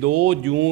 2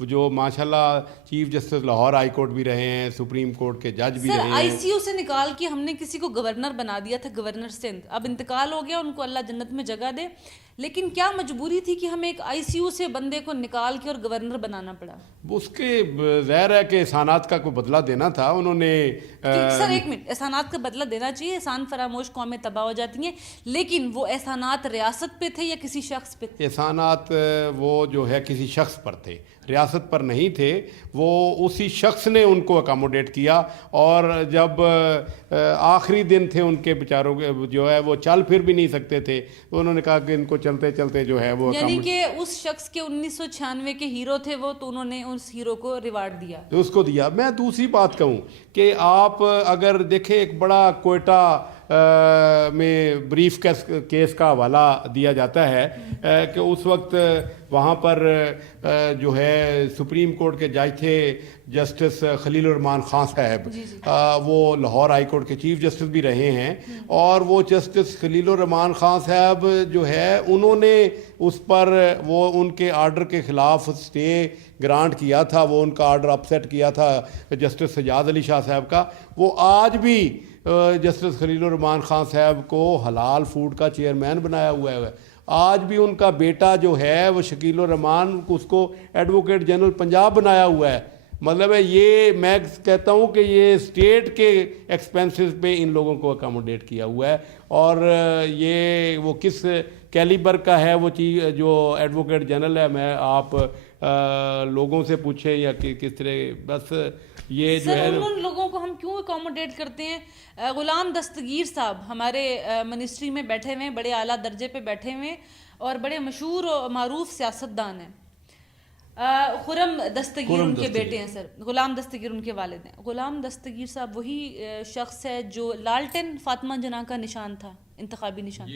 جو ماشاءاللہ chief justice Lahore high court بھی رہے ہیں, سپریم کورٹ کے جج بھی رہے ہیں. آئی سی یو سے نکال کے ہم نے کسی کو گورنر بنا دیا تھا, گورنر سندھ, اب انتقال ہو گیا, ان کو اللہ جنت میں جگہ دے, لیکن کیا مجبوری تھی کہ ہمیں ایک آئی سی یو سے بندے کو نکال کے اور گورنر بنانا پڑا؟ اس کے ظاہر ہے کہ احسانات کا کوئی بدلہ دینا تھا انہوں نے. سر ایک منٹ, احسانات کا بدلہ دینا چاہیے, احسان فراموش قومیں تباہ ہو جاتی ہیں, لیکن وہ احسانات ریاست پہ تھے یا کسی شخص پہ تھے؟ احسانات وہ جو ہے کسی شخص پر تھے, ریاست پر نہیں تھے. وہ اسی شخص نے ان کو اکاموڈیٹ کیا, اور جب آخری دن تھے ان کے بیچاروں کے جو ہے وہ چل پھر بھی نہیں سکتے تھے, تو انہوں نے کہا کہ ان کو چلتے چلتے جو ہے وہ یعنی کہ اس شخص کے 1996 کے ہیرو تھے وہ, تو انہوں نے اس ہیرو کو ریوارڈ دیا, اس کو دیا. میں دوسری بات کہوں کہ آپ اگر دیکھیں ایک بڑا کوئٹہ میں بریف کیس کا حوالہ دیا جاتا ہے کہ اس وقت وہاں پر جو ہے سپریم کورٹ کے جج تھے جسٹس خلیل الرحمان خان صاحب, وہ لاہور ہائی کورٹ کے چیف جسٹس بھی رہے ہیں, اور وہ جسٹس خلیل الرحمان خان صاحب جو ہے انہوں نے اس پر وہ ان کے آرڈر کے خلاف اسٹے گرانٹ کیا تھا, وہ ان کا آرڈر اپسیٹ کیا تھا جسٹس سجاد علی شاہ صاحب کا. وہ آج بھی جسٹس خلیل الرحمان خان صاحب کو حلال فوڈ کا چیئرمین بنایا ہوا ہے. آج بھی ان کا بیٹا جو ہے وہ شکیل الرحمان, اس کو ایڈوکیٹ جنرل پنجاب بنایا ہوا ہے. مطلب ہے یہ میں کہتا ہوں کہ یہ اسٹیٹ کے ایکسپینسز پہ ان لوگوں کو اکاموڈیٹ کیا ہوا ہے, اور یہ وہ کس کیلیبر کا ہے وہ چیز جو ایڈوکیٹ جنرل ہے, میں آپ لوگوں سے پوچھیں یا کس طرح, بس یہ جو ہے ان لوگوں کو ہم کیوں اکاموڈیٹ کرتے ہیں. غلام دستگیر صاحب ہمارے منسٹری میں بیٹھے ہوئے ہیں, بڑے اعلیٰ درجے پہ بیٹھے ہوئے ہیں, اور بڑے مشہور و معروف سیاستدان ہیں. خرم دستگیر ان کے بیٹے ہیں سر, غلام دستگیر ان کے والد ہیں. غلام دستگیر صاحب وہی شخص ہے جو لالٹن فاطمہ جناح کا نشان تھا, انتخابی نشان.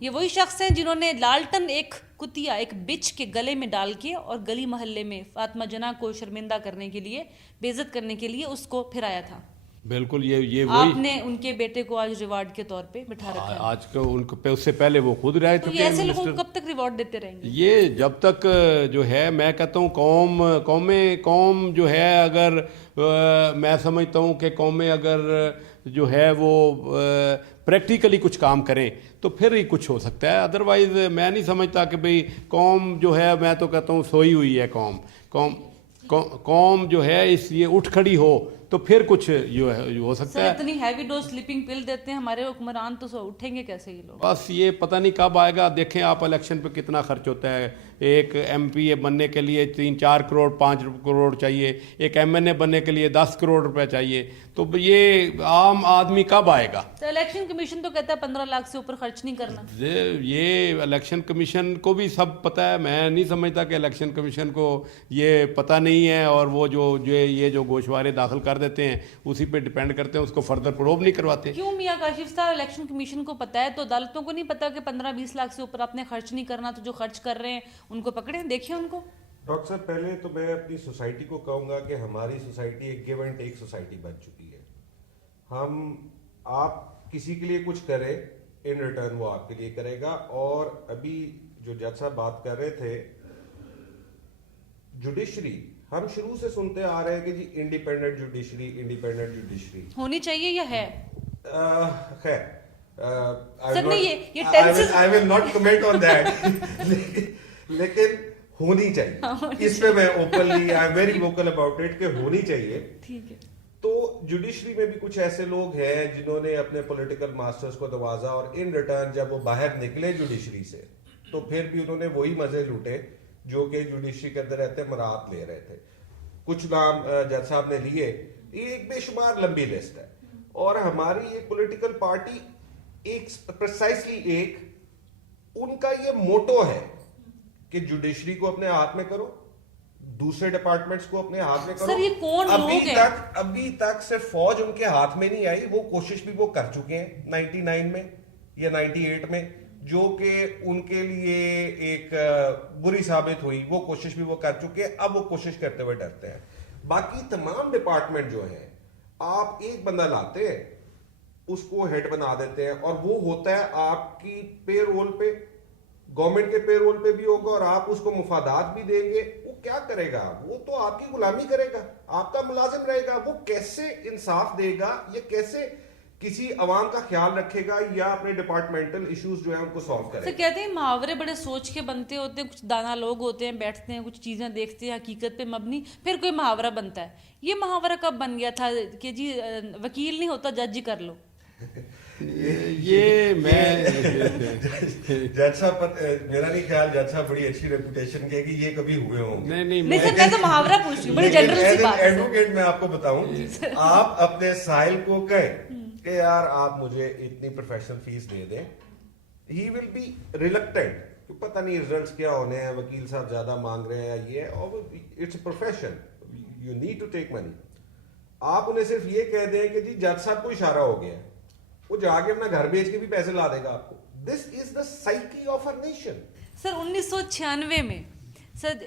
یہ وہی شخص ہیں جنہوں نے لالٹن ایک کتیا, ایک بچ کے گلے میں ڈال کے اور گلی محلے میں فاطمہ جناح کو شرمندہ کرنے کے لیے, بے عزت کرنے کے لیے اس کو پھرایا تھا. بالکل یہ آپ نے ان کے بیٹے کو آج ریوارڈ کے طور پہ بٹھا رکھا ہے. آج کو ان کو اس سے پہلے وہ خود رہ چکے ہیں. ایسے لوگوں کو کب تک ریوارڈ دیتے رہیں گے؟ یہ جب تک جو ہے میں کہتا ہوں قوم جو ہے, اگر میں سمجھتا ہوں کہ قومیں اگر جو ہے وہ پریکٹیکلی کچھ کام کریں تو پھر ہی کچھ ہو سکتا ہے. ادروائز میں نہیں سمجھتا کہ بھئی قوم جو ہے, میں تو کہتا ہوں سوئی ہوئی ہے قوم جو ہے, اس لیے اٹھ کھڑی ہو تو پھر کچھ جو ہے ہو سکتا ہے. اتنی ہیوی ڈوز سلیپنگ پل دیتے ہیں ہمارے حکمران, تو اٹھیں گے کیسے یہ لوگ؟ بس یہ پتہ نہیں کب آئے گا. دیکھیں آپ الیکشن پہ کتنا خرچ ہوتا ہے. ایک ایم پی اے بننے کے لیے 3-4 کروڑ 5 کروڑ چاہیے, ایک ایم این اے بننے کے لیے 10 کروڑ روپے چاہیے. تو یہ عام آدمی کب آئے گا؟ تو الیکشن کمیشن تو کہتا ہے 15 لاکھ سے اوپر خرچ نہیں کرنا. یہ الیکشن کمیشن کو بھی سب پتہ ہے. میں نہیں سمجھتا کہ الیکشن کمیشن کو یہ پتہ نہیں ہے, اور وہ جو گوشوارے داخل کر دیتے ہیں اسی پہ ڈیپینڈ کرتے ہیں, اس کو فردر پروب نہیں کرواتے. کیوں میاں کاشف صاحب, الیکشن کمیشن کو پتہ ہے تو عدالتوں کو نہیں پتہ کہ 15-20 لاکھ سے اوپر آپ نے خرچ نہیں کرنا, تو جو خرچ کر رہے ہیں ان کو پکڑیں, دیکھیں ان کو. ڈاکٹر صاحب پہلے تو میں اپنی سوسائٹی کو کہوں گا کہ ہماری سوسائٹی ایک گیو اینڈ ٹیک سوسائٹی بن چکی ہے. آپ کسی کے لیے کچھ کریں, ان ریٹرن وہ آپ کے لیے کرے گا. اور ابھی جو جج صاحب بات کر رہے تھے جوڈیشری, ہم شروع سے سنتے آ رہے ہیں کہ جی انڈیپینڈنٹ جوڈیشری ہونی چاہیے یا ہے. خیر I will not comment on that. لیکن ہونی چاہیے, اس پہ میں openly I am very vocal about it کہ ہونی چاہیے. ٹھیک ہے. تو جوڈیشری میں بھی کچھ ایسے لوگ ہیں جنہوں نے اپنے پولیٹیکل ماسٹرز کو نوازا, اور ان ریٹرن جب وہ باہر نکلے جوڈیشری سے تو پھر بھی انہوں نے وہی مزے لوٹے جو کہ جوڈیشری کے اندر رہتے مراعات لے رہے تھے. کچھ نام جج صاحب نے لیے, یہ ایک بے شمار لمبی لسٹ ہے. اور ہماری یہ پولیٹیکل پارٹی ایک ان کا یہ موٹو ہے کہ جوڈیشری کو اپنے ہاتھ میں کرو, دوسرے ڈپارٹمنٹس کو اپنے ہاتھ میں کرو. سر یہ کون لوگ ہیں؟ ابھی تک صرف فوج ان کے ہاتھ میں نہیں آئی, وہ کوشش بھی وہ کر چکے ہیں 99 میں یا 98 میں, جو کہ ان کے لیے ایک بری ثابت ہوئی. وہ کوشش بھی وہ کر چکے ہیں, اب وہ کوشش کرتے ہوئے ڈرتے ہیں. باقی تمام ڈپارٹمنٹ جو ہیں, آپ ایک بندہ لاتے ہیں, اس کو ہیڈ بنا دیتے ہیں, اور وہ ہوتا ہے آپ کی پے رول پہ, گورنمنٹ کے پے رول پہ بھی ہوگا, اور آپ اس کو مفادات بھی دیں گے. وہ کیا کرے گا؟ وہ تو آپ کی غلامی کرے گا, آپ کا ملازم رہے گا. وہ کیسے انصاف دے گا, یا کیسے کسی عوام کا خیال رکھے گا, یا اپنے ڈپارٹمنٹل ایشوز جو ہیں ان کو سالو کرے گا؟ کہتے ہیں محاورے بڑے سوچ کے بنتے ہوتے ہیں, کچھ دانا لوگ ہوتے ہیں, بیٹھتے ہیں, کچھ چیزیں دیکھتے ہیں حقیقت پہ مبنی, پھر کوئی محاورہ بنتا ہے. یہ محاورہ کب بن گیا تھا کہ جی وکیل نہیں ہوتا جج ہی کر لو؟ یہ میں جج صاحب, میرا نہیں خیال جج صاحب بڑی اچھی ریپوٹیشن کے کہ یہ کبھی ہوئے ہوں. نہیں سر, میں تو محاورہ پوچھ رہی ہوں, بڑی جنرل سی بات ہے. ایڈوکیٹ میں آپ کو بتاؤں, آپ اپنے سائل کو کہیں کہ یار آپ مجھے اتنی پروفیشنل فیس دے دیں, ہی ول بی ریلکٹنٹ, پتہ نہیں ریزلٹس کیا ہونے ہیں, وکیل صاحب زیادہ مانگ رہے ہیں, یہ اور it's a profession, you need to take money. آپ انہیں صرف یہ کہہ دیں کہ جی جج صاحب کو اشارہ ہو گیا, وہ جا کے اپنا گھر بیچ کے بھی پیسے لا دے گا آپ کو. دس از دا سائیکی آف اے نیشن. سر 1996 میں سر,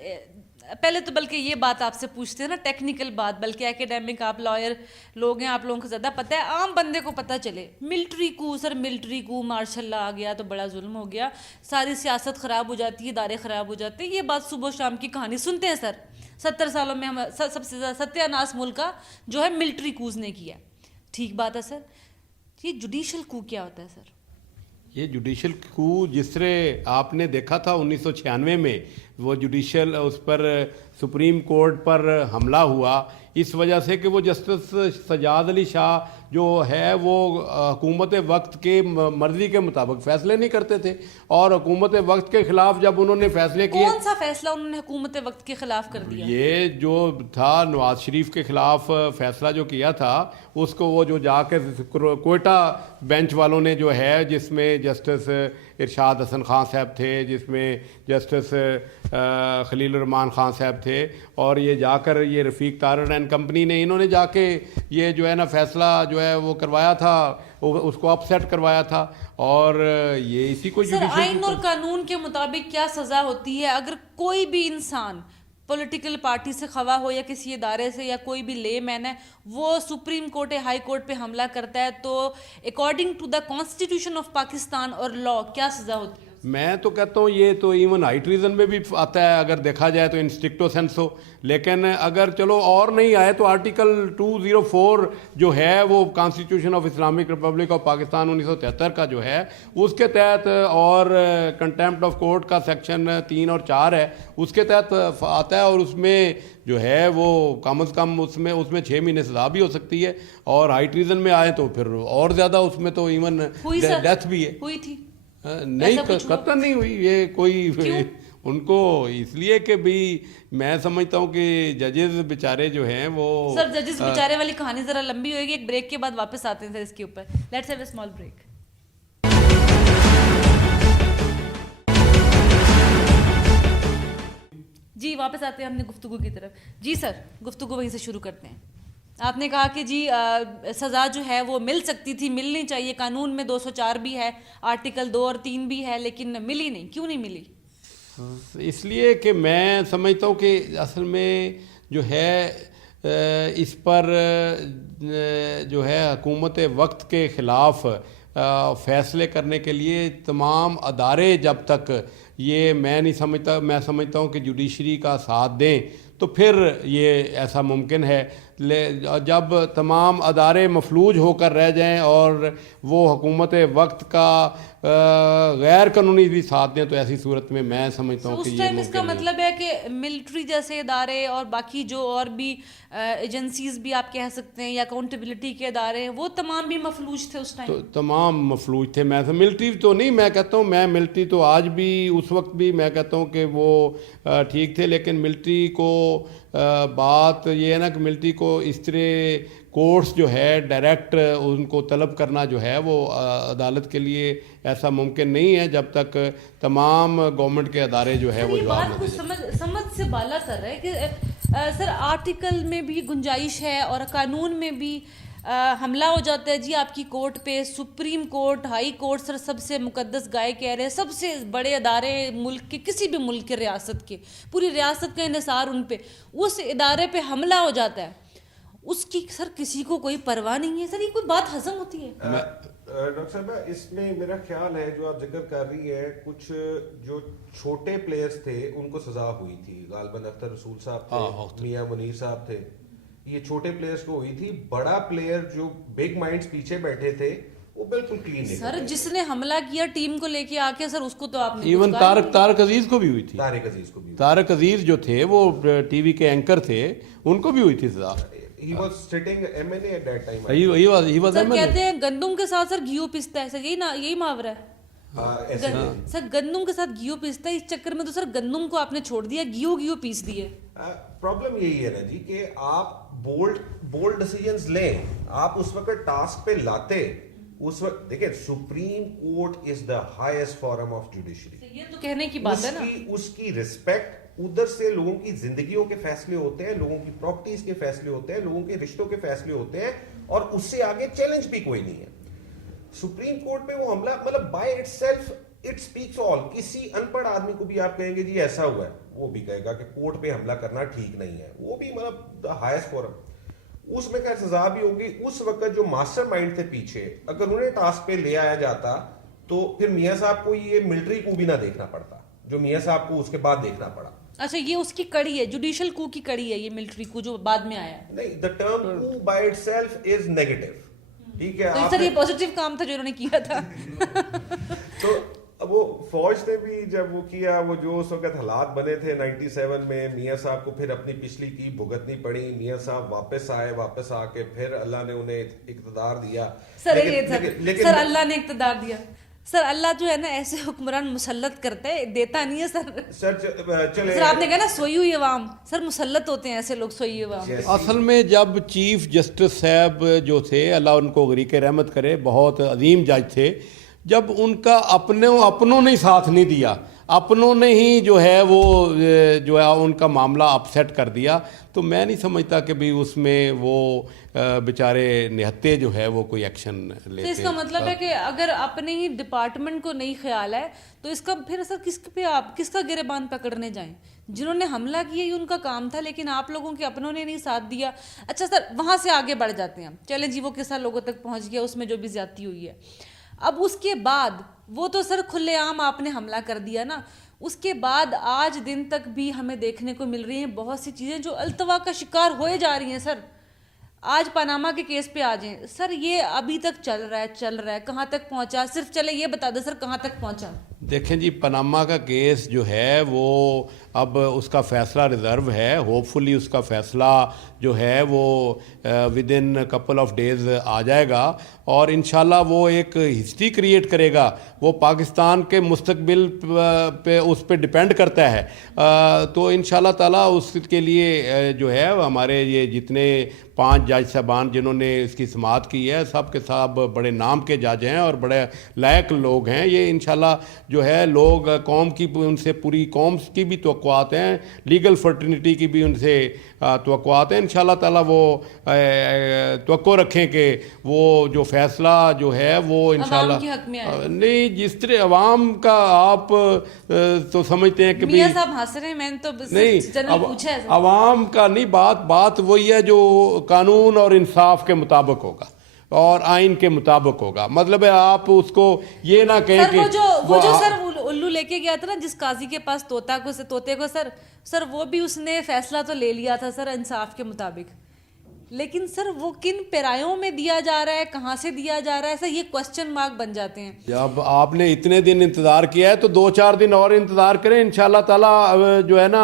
پہلے تو بلکہ یہ بات آپ سے پوچھتے ہیں نا, ٹیکنیکل بات, بلکہ ایکیڈیمک آپ لائر لوگ ہیں, آپ لوگوں کو زیادہ پتہ ہے, عام بندے کو پتہ چلے. ملٹری کو سر, ملٹری کو مارشل لا آ گیا تو بڑا ظلم ہو گیا, ساری سیاست خراب ہو جاتی ہے, ادارے خراب ہو جاتے ہیں. یہ بات صبح شام کی کہانی سنتے ہیں سر. 70 سالوں میں ہم سب سے زیادہ ستیہ ناش ملک کا جو ہے ملٹری کوز نے کیا. ٹھیک بات ہے سر, یہ جوڈیشل کو کیا ہوتا ہے سر؟ یہ جوڈیشل کو جس طرح آپ نے دیکھا تھا 1996 میں, وہ جوڈیشل اس پر سپریم کورٹ پر حملہ ہوا اس وجہ سے کہ وہ جسٹس سجاد علی شاہ جو ہے وہ حکومت وقت کے مرضی کے مطابق فیصلے نہیں کرتے تھے, اور حکومت وقت کے خلاف جب انہوں نے فیصلے کیے. کون سا فیصلہ انہوں نے حکومت وقت کے خلاف کر دیا؟ یہ جو تھا نواز شریف کے خلاف فیصلہ جو کیا تھا, اس کو وہ جو جا کے کوئٹہ بینچ والوں نے جو ہے, جس میں جسٹس ارشاد حسن خان صاحب تھے, جس میں جسٹس خلیل الرحمان خان صاحب تھے, اور یہ جا کر یہ رفیق تارڑ اینڈ کمپنی نے, انہوں نے جا کے یہ جو ہے نا فیصلہ جو ہے وہ کروایا تھا, اس کو اپ سیٹ کروایا تھا. اور یہ اسی کو سر آئین اور قانون کے مطابق کیا سزا ہوتی ہے اگر کوئی بھی انسان پولیٹیکل پارٹی سے خواہ ہو یا کسی ادارے سے, یا کوئی بھی لے مین ہے, وہ سپریم کورٹ یا ہائی کورٹ پہ حملہ کرتا ہے, تو according to the constitution of Pakistan اور لا کیا سزا ہوتی ہے؟ میں تو کہتا ہوں یہ تو ایون ہائی ٹریزن میں بھی آتا ہے, اگر دیکھا جائے تو انسٹرکٹو سینسو. لیکن اگر چلو اور نہیں آئے تو آرٹیکل 204 جو ہے وہ constitution of Islamic republic of Pakistan 1973 کا جو ہے, اس کے تحت, اور کنٹیمپٹ آف کورٹ کا سیکشن 3 اور 4 ہے, اس کے تحت آتا ہے. اور اس میں جو ہے وہ کم از کم اس میں 6 مہینے سزا بھی ہو سکتی ہے, اور ہائی ٹریزن میں آئے تو پھر اور زیادہ, اس میں تو ایون ڈیتھ بھی ہے. ہوئی تھی نہیں, قطع نہیں ہوئی. یہ کوئی ان کو اس لیے کہ بھی میں سمجھتا ہوں کہ ججز بیچارے جو ہیں وہ, سر ججز بیچارے والی کہانی ذرا لمبی ہوئے گی, ایک بریک کے بعد واپس آتے ہیں سر اس کے اوپر. Let's have a small break. جی واپس آتے ہیں ہم نے گفتگو کی طرف. جی سر, گفتگو وہیں سے شروع کرتے ہیں. آپ نے کہا کہ جی سزا جو ہے وہ مل سکتی تھی, ملنی چاہیے, قانون میں 204 بھی ہے, آرٹیکل 2 اور 3 بھی ہے, لیکن ملی نہیں. کیوں نہیں ملی؟ اس لیے کہ میں سمجھتا ہوں کہ اصل میں جو ہے اس پر جو ہے حکومت وقت کے خلاف فیصلے کرنے کے لیے تمام ادارے جب تک یہ میں سمجھتا ہوں کہ جوڈیشری کا ساتھ دیں تو پھر یہ ایسا ممکن ہے. جب تمام ادارے مفلوج ہو کر رہ جائیں اور وہ حکومت وقت کا غیر قانونی بھی ساتھ دیں تو ایسی صورت میں سمجھتا ہوں کہ یہ اس کا مطلب ہے کہ ملٹری جیسے ادارے اور باقی جو اور بھی ایجنسیز بھی آپ کہہ سکتے ہیں یا اکاؤنٹیبلٹی کے ادارے ہیں وہ تمام بھی مفلوج تھے اس ٹائم. تمام مفلوج تھے. میں ملٹری تو نہیں, میں کہتا ہوں میں ملٹری تو آج بھی اس وقت بھی میں کہتا ہوں کہ وہ ٹھیک تھے, لیکن ملٹری کو بات یہ ہے نا کہ ملٹری کو اس طرح کورٹس جو ہے ڈائریکٹ ان کو طلب کرنا جو ہے وہ عدالت کے لیے ایسا ممکن نہیں ہے جب تک تمام گورنمنٹ کے ادارے جو ہے وہ جواب نہ دیں. سمجھ سے بالا کر رہے کہ سر آرٹیکل میں بھی گنجائش ہے اور قانون میں بھی حملہ ہو جاتا ہے جی آپ کی کورٹ پہ. سپریم کورٹ, ہائی کورٹ سر سب سے مقدس گائے کہہ رہے ہیں, سب سے بڑے ادارے ملک کے, کسی بھی ملک کے ریاست کے, پوری ریاست کا انحصار ان پہ, اس ادارے پہ حملہ ہو جاتا ہے, اس کی سر کسی کو کوئی پرواہ نہیں ہے. سر یہ کوئی بات ہضم ہوتی ہے؟ ڈاکٹر صاحب اس میں میرا خیال ہے جو آپ ذکر کر رہی ہے کچھ جو چھوٹے پلیئرز تھے ان کو سزا ہوئی تھی, غالباً اختر رسول صاحب تھے, میاں منیر صاحب تھے, یہ چھوٹے پلیئرز کو ہوئی تھی. بڑا پلیئر جو بگ مائنڈز پیچھے بیٹھے تھے وہ بالکل کلین نہیں. سر جس نے حملہ کیا ٹیم کو لے کے آ کے, سر اس کو تو آپ نے ایون طارق عزیز کو بھی ہوئی تھی. طارق عزیز جو تھے وہ ٹی وی کے اینکر تھے, ان کو بھی ہوئی تھی سزا. He was sitting MNA at that time. He was sir MNA. کہتے ہیں گندم کے ساتھ سر گھیو پستا ہے, سر یہی محاورہ ہے. سر گندم کے ساتھ گھیو پیستا ہے, اس چکر میں تو سر گندم کو آپ نے چھوڑ دیا, گھیو پیس دیے. پرابلم یہی ہے نا جی کہ آپ بولڈ ڈیسیژنز لیں, آپ اس وقت ٹاسک پہ لاتے, اس وقت دیکھیں supreme court is the highest forum of judiciary. یہ تو کہنے کی بات ہے نا. اس کی ریسپیکٹ, ادھر سے لوگوں کی زندگیوں کے فیصلے ہوتے ہیں, لوگوں کی پراپرٹیز کے فیصلے ہوتے ہیں, لوگوں کے رشتوں کے فیصلے ہوتے ہیں, اور اس سے آگے چیلنج بھی کوئی نہیں ہے. سپریم کورٹ پہ وہ حملہ مطلب by itself it speaks all. کسی ان پڑھ آدمی کو بھی آپ کہیں گے جی ایسا ہوا ہے, وہ بھی کہے گا کہ کورٹ پہ حملہ کرنا ٹھیک نہیں ہے, وہ بھی مطلب ہائیسٹ فورم. اس میں خیر سزا بھی ہوگی. اس وقت جو ماسٹر مائنڈ تھے پیچھے, اگر انہیں ٹاسک پہ لے آیا جاتا تو پھر میاں صاحب کو یہ ملٹری کو بھی نہ دیکھنا پڑتا جو میاں صاحب کو اس کے بعد دیکھنا پڑا. اچھا یہ اس کی کڑی ہے, جوڈیشل کو کی کڑی ہے یہ ملٹری کو جو بعد میں آیا. نہیں, the term coup by itself is negative. ٹھیک ہے, سر یہ پازیٹیو کام تھا جو انہوں نے کیا تھا. تو وہ فوج نے بھی جب وہ کیا, وہ جو اس وقت حالات بنے تھے 97 میں, میاں صاحب کو پھر اپنی پچھلی کی بھگتنی پڑی. میاں صاحب واپس آ کے پھر اللہ نے انہیں اقتدار دیا. سر اللہ نے اقتدار دیا. سر اللہ جو ہے نا ایسے حکمران مسلط کرتا ہے, دیتا نہیں ہے. سر آپ نے کہا نا سوئی ہوئی عوام, سر مسلط ہوتے ہیں ایسے لوگ, سوئی ہوئی عوام. اصل میں جب چیف جسٹس صاحب جو تھے, اللہ ان کو غریق رحمت کرے, بہت عظیم جج تھے, جب ان کا اپنوں نے ساتھ نہیں دیا, اپنوں نے ہی جو ہے وہ جو ہے ان کا معاملہ اپسیٹ کر دیا, تو میں نہیں سمجھتا کہ بھی اس میں وہ بیچارے نہتے جو ہے وہ کوئی ایکشن لیتے. اس کا مطلب ہے کہ اگر اپنے ہی ڈپارٹمنٹ کو نہیں خیال ہے تو اس کا پھر سر کس کا گریبان پکڑنے جائیں. جنہوں نے حملہ کیا یہ ان کا کام تھا, لیکن آپ لوگوں کے اپنوں نے نہیں ساتھ دیا. اچھا سر وہاں سے آگے بڑھ جاتے ہیں, چلیں جی وہ کیسا لوگوں تک پہنچ گیا, اس میں جو بھی زیادتی ہوئی ہے. اب اس کے بعد وہ تو سر کھلے عام آپ نے حملہ کر دیا نا, اس کے بعد آج دن تک بھی ہمیں دیکھنے کو مل رہی ہیں بہت سی چیزیں جو التوا کا شکار ہوئے جا رہی ہیں. سر آج پاناما کے کیس پہ آ جائیں سر, یہ ابھی تک چل رہا ہے, کہاں تک پہنچا, صرف چلے یہ بتا دیں سر کہاں تک پہنچا. دیکھیں جی پاناما کا کیس جو ہے وہ اب اس کا فیصلہ ریزرو ہے, ہوپ فلی اس کا فیصلہ جو ہے وہ within couple of days آ جائے گا, اور انشاءاللہ وہ ایک ہسٹری کریٹ کرے گا. وہ پاکستان کے مستقبل پہ اس پہ ڈپینڈ کرتا ہے, تو انشاءاللہ تعالیٰ اس کے لیے جو ہے ہمارے یہ جتنے 5 جج صاحبان جنہوں نے اس کی سماعت کی ہے, سب کے ساتھ بڑے نام کے جج ہیں اور بڑے لائق لوگ ہیں. یہ انشاءاللہ جو ہے لوگ قوم کی ان سے پوری قوم کی بھی توقعات ہیں, لیگل فرٹرنیٹی کی بھی ان سے توقعات ہیں. انشاءاللہ تعالیٰ وہ توقع رکھیں کہ وہ جو فیصلہ جو ہے وہ انشاءاللہ نہیں, جس طرح عوام کا آپ تو سمجھتے ہیں کہ میاں صاحب ہنس رہے ہیں, میں نے تو نہیں عوام کا نہیں, بات وہی ہے جو قانون اور انصاف کے مطابق ہوگا اور آئین کے مطابق ہوگا. مطلب ہے آپ اس کو یہ نہ کہیں کہ وہ جو سر الو لے کے گیا تھا نا جس قاضی کے پاس طوطے کو سر وہ بھی اس نے فیصلہ تو لے لیا تھا سر انصاف کے مطابق, لیکن سر وہ کن پیرایوں میں دیا جا رہا ہے, کہاں سے دیا جا رہا ہے, سر یہ کوسچن مارک بن جاتے ہیں. جب آپ نے اتنے دن انتظار کیا ہے تو 2-4 دن اور انتظار کریں. انشاءاللہ تعالیٰ جو ہے نا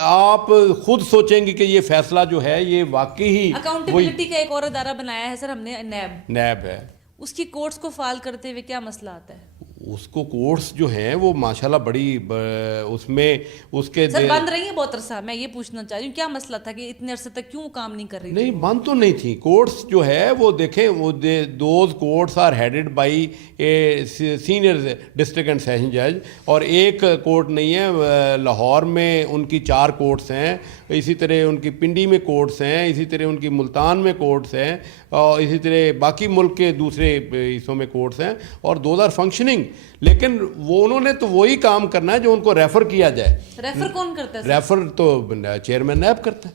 آپ خود سوچیں گی کہ یہ فیصلہ جو ہے یہ واقعی ہی اکاؤنٹیبلٹی کا ایک اور ادارہ بنایا ہے سر ہم نے, نیب ہے. اس کی کورٹس کو فعال کرتے ہوئے کیا مسئلہ آتا ہے؟ اس کو کورٹس جو ہیں وہ ماشاءاللہ بڑی اس میں اس کے سر بند رہی ہیں بہت عرصہ. میں یہ پوچھنا چاہ رہی ہوں کیا مسئلہ تھا کہ اتنے عرصے تک کیوں کام نہیں کر رہی؟ نہیں بند تو نہیں تھی کورٹس جو ہے وہ, دیکھیں وہ those courts are headed by a senior district and session جج, اور ایک کورٹ نہیں ہے. لاہور میں ان کی 4 کورٹس ہیں, اسی طرح ان کی پنڈی میں کورٹس ہیں, اسی طرح ان کی ملتان میں کورٹس ہیں, اور اسی طرح باقی ملک کے دوسرے حصوں میں کورٹس ہیں, اور دوز آر فنکشننگ. لیکن وہ انہوں نے تو وہی کام کرنا ہے جو ان کو ریفر کیا جائے. ریفر کون کرتا ہے؟ ریفر تو چیئرمین نیب کرتا ہے.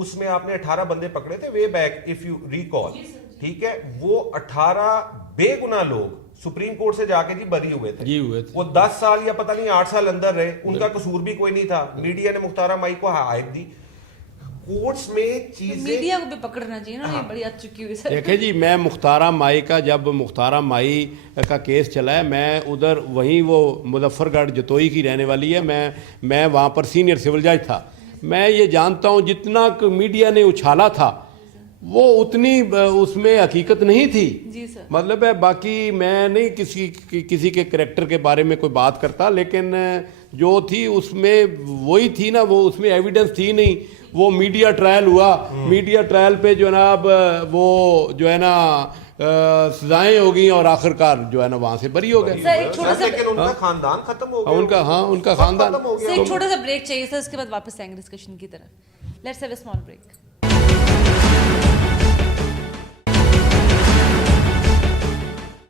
اس میں آپ نے 18 بندے پکڑے تھے way back if you recall, ٹھیک ہے, وہ 18 بے گناہ لوگ سپریم کورٹ سے جا کے جی بری ہوئے تھے, وہ 10 سال یا پتہ نہیں 8 سال اندر رہے, ان کا قصور بھی کوئی نہیں تھا, میڈیا نے مختارہ مائی کو ہدایت دی. کورٹس میں چیزیں میڈیا کو بھی پکڑنا چاہیے نا, یہ بڑی حد چکی ہوئی سر. دیکھیں جی, میں مختارہ مائی کا جب مختارہ مائی کا کیس چلا ہے, میں ادھر وہیں وہ مظفر گڑھ جتوئی کی رہنے والی ہے, میں وہاں پر سینئر سول جج تھا. میں یہ جانتا ہوں جتنا میڈیا نے اچھالا تھا وہ اتنی اس میں حقیقت نہیں تھی. جی سر. مطلب ہے باقی میں نہیں کسی کے کریکٹر کے بارے میں کوئی بات کرتا, لیکن جو تھی اس میں وہی تھی نا, وہ اس میں ایویڈنس تھی نہیں. وہ میڈیا ٹرائل ہوا, میڈیا ٹرائل پہ جناب وہ جو ہے نا سزائیں ہو گئیں اور آخرکار جو ہے نا وہاں سے بری ہو گئے. لیکن ان کا خاندان ختم ہو گیا. ان کا خاندان. ایک چھوٹا سا بریک چاہیے سر, اس کے بعد واپس آئیں گے ڈسکشن کی طرف. Let's have a small break.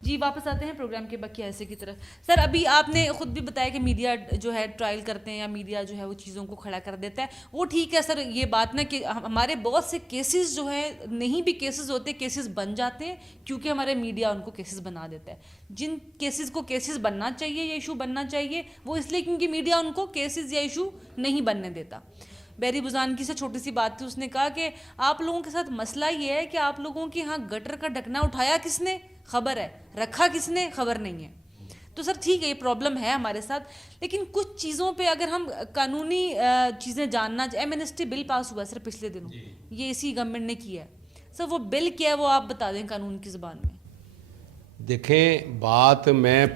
جی واپس آتے ہیں پروگرام کے بقیہ حصے کی طرف. سر ابھی آپ نے خود بھی بتایا کہ میڈیا جو ہے ٹرائل کرتے ہیں یا میڈیا جو ہے وہ چیزوں کو کھڑا کر دیتا ہے, وہ ٹھیک ہے سر. یہ بات نا کہ ہمارے بہت سے کیسز جو ہے نہیں بھی کیسز ہوتے, کیسز بن جاتے ہیں کیونکہ ہمارے میڈیا ان کو کیسز بنا دیتا ہے. جن کیسز کو کیسز بننا چاہیے یا ایشو بننا چاہیے وہ اس لیے کیونکہ میڈیا ان کو کیسز یا ایشو نہیں بننے دیتا. بیری بزانکی سے چھوٹی سی بات تھی, اس نے کہا کہ آپ لوگوں کے ساتھ مسئلہ یہ ہے کہ آپ لوگوں کے ہاں گٹر کا ڈھکنا اٹھایا کس نے, خبر ہے, رکھا کس نے, خبر نہیں ہے. تو سر ٹھیک ہے یہ پرابلم ہے ہمارے ساتھ, لیکن کچھ چیزوں پہ اگر ہم قانونی چیزیں جاننا, ایمنسٹی بل پاس ہوا ہے سر پچھلے دنوں, یہ اسی گورنمنٹ نے کیا ہے سر, وہ بل کیا ہے وہ آپ بتا دیں قانون کی زبان میں. دیکھیں بات میں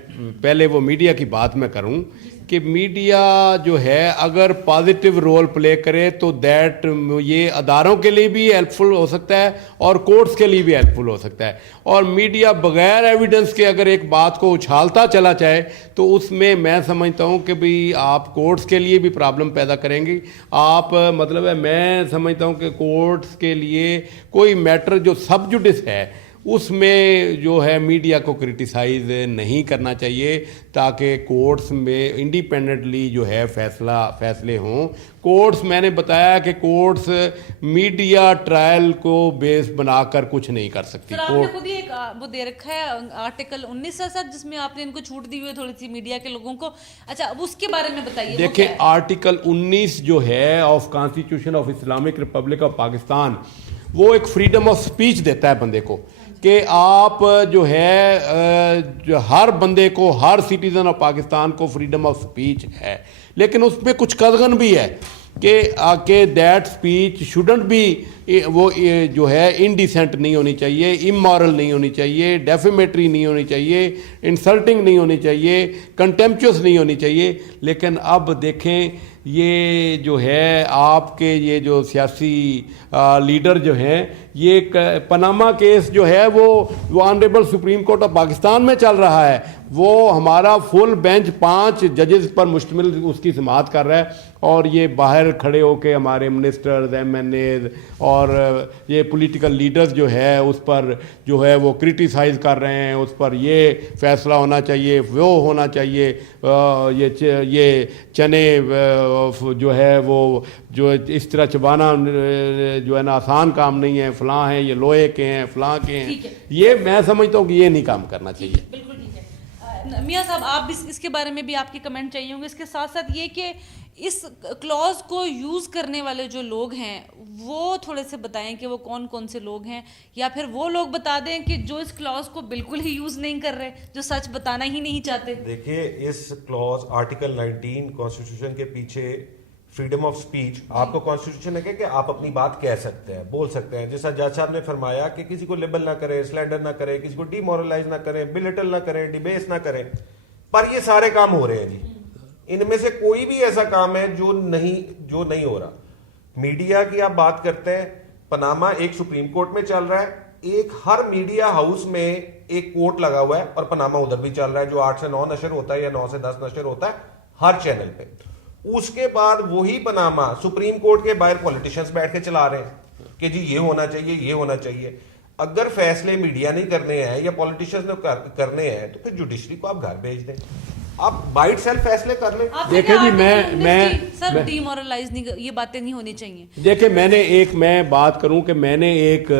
پہلے وہ میڈیا کی بات میں کروں کہ میڈیا جو ہے اگر پازیٹیو رول پلے کرے تو دیٹ یہ اداروں کے لیے بھی ہیلپ فل ہو سکتا ہے اور کورٹس کے لیے بھی ہیلپ فل ہو سکتا ہے. اور میڈیا بغیر ایویڈنس کے اگر ایک بات کو اچھالتا چلا جائے تو اس میں سمجھتا ہوں کہ بھئی آپ کورٹس کے لیے بھی پرابلم پیدا کریں گی. آپ مطلب ہے میں سمجھتا ہوں کہ کورٹس کے لیے کوئی میٹر جو سب جوڈس ہے اس میں جو ہے میڈیا کو کرٹیسائز نہیں کرنا چاہیے تاکہ کورٹس میں انڈیپینڈنٹلی جو ہے فیصلے ہوں. کورٹس میں نے بتایا کہ کورٹس میڈیا ٹرائل کو بیس بنا کر کچھ نہیں کر سکتی. سر آپ نے خود ہی ایک وہ دے رکھا ہے آرٹیکل 19 سر, جس میں آپ نے ان کو چھوٹ دی ہوئی ہے تھوڑی سی میڈیا کے لوگوں کو. اچھا اب اس کے بارے میں بتائیے. دیکھیں آرٹیکل 19 جو ہے of constitution of Islamic republic of Pakistan وہ ایک فریڈم آف سپیچ دیتا ہے بندے کو کہ آپ جو ہے ہر بندے کو, ہر سٹیزن آف پاکستان کو فریڈم آف سپیچ ہے, لیکن اس پہ کچھ قدغن بھی ہے کہ دیٹ سپیچ شوڈنٹ بی وہ جو ہے انڈیسنٹ نہیں ہونی چاہیے, امورل نہیں ہونی چاہیے, ڈیفیمیٹری نہیں ہونی چاہیے, انسلٹنگ نہیں ہونی چاہیے, کنٹمپچوس نہیں ہونی چاہیے. لیکن اب دیکھیں یہ جو ہے آپ کے یہ جو سیاسی لیڈر جو ہیں, یہ پاناما کیس جو ہے وہ honourable supreme court of Pakistan میں چل رہا ہے, وہ ہمارا فل بینچ 5 ججز پر مشتمل اس کی سماعت کر رہا ہے, اور یہ باہر کھڑے ہو کے ہمارے منسٹرز, ایم این ایز اور یہ پولیٹیکل لیڈرز جو ہے اس پر جو ہے وہ کرٹیسائز کر رہے ہیں, اس پر یہ فیصلہ ہونا چاہیے, وہ ہونا چاہیے, یہ چنے جو ہے وہ جو اس طرح چبانا جو ہے نا آسان کام نہیں ہے, فلاں ہیں یہ لوہے کے ہیں, فلاں کے ہیں. یہ میں سمجھتا ہوں کہ یہ نہیں کام کرنا چاہیے. بالکل ٹھیک ہے. میاں صاحب آپ بھی اس کے بارے میں بھی آپ کے کمنٹ چاہیے ہوں گے. اس کے ساتھ ساتھ یہ کہ اس کلوز کو یوز کرنے والے جو لوگ ہیں وہ تھوڑے سے بتائیں کہ وہ کون کون سے لوگ ہیں, یا پھر وہ لوگ بتا دیں کہ جو اس کلوز کو بالکل ہی یوز نہیں کر رہے, جو سچ بتانا ہی نہیں چاہتے. دیکھیے اس کلوز آرٹیکل 19 کانسٹیٹیوشن کے پیچھے فریڈم آف سپیچ, آپ کو کانسٹیٹیوشن ہے کہ آپ اپنی بات کہہ سکتے ہیں, بول سکتے ہیں. جیسا جج صاحب نے فرمایا کہ کسی کو لیبل نہ کریں, سلینڈر نہ کریں, کسی کو ڈی مورلائز نہ کریں, بلٹل نہ کریں, ڈیبیس نہ کریں, پر یہ سارے کام ہو رہے ہیں جی. ان میں سے کوئی بھی ایسا کام ہے جو نہیں ہو رہا. میڈیا کی آپ بات کرتے ہیں, پاناما ایک سپریم کورٹ میں چل رہا ہے, ایک ہر میڈیا ہاؤس میں ایک کورٹ لگا ہوا ہے, اور پاناما ادھر بھی چل رہا ہے جو 8 سے 9 نشر ہوتا ہے یا 9 سے 10 نشر ہوتا ہے ہر چینل پہ. اس کے بعد وہی پاناما سپریم کورٹ کے باہر پولیٹیشینز بیٹھ کے چلا رہے ہیں کہ جی یہ ہونا چاہیے, یہ ہونا چاہیے. اگر فیصلے میڈیا نہیں کرنے ہیں یا پولیٹیشینز نے کرنے ہیں تو پھر جوڈیشری کو آپ گھر بھیج دیں. آپ بائٹ سیلف فیصلے کر لیں. دیکھیں جی میں سر ڈیمورلائز نہیں, یہ باتیں نہیں ہونی چاہیے. دیکھیں میں بات کروں کہ میں نے ایک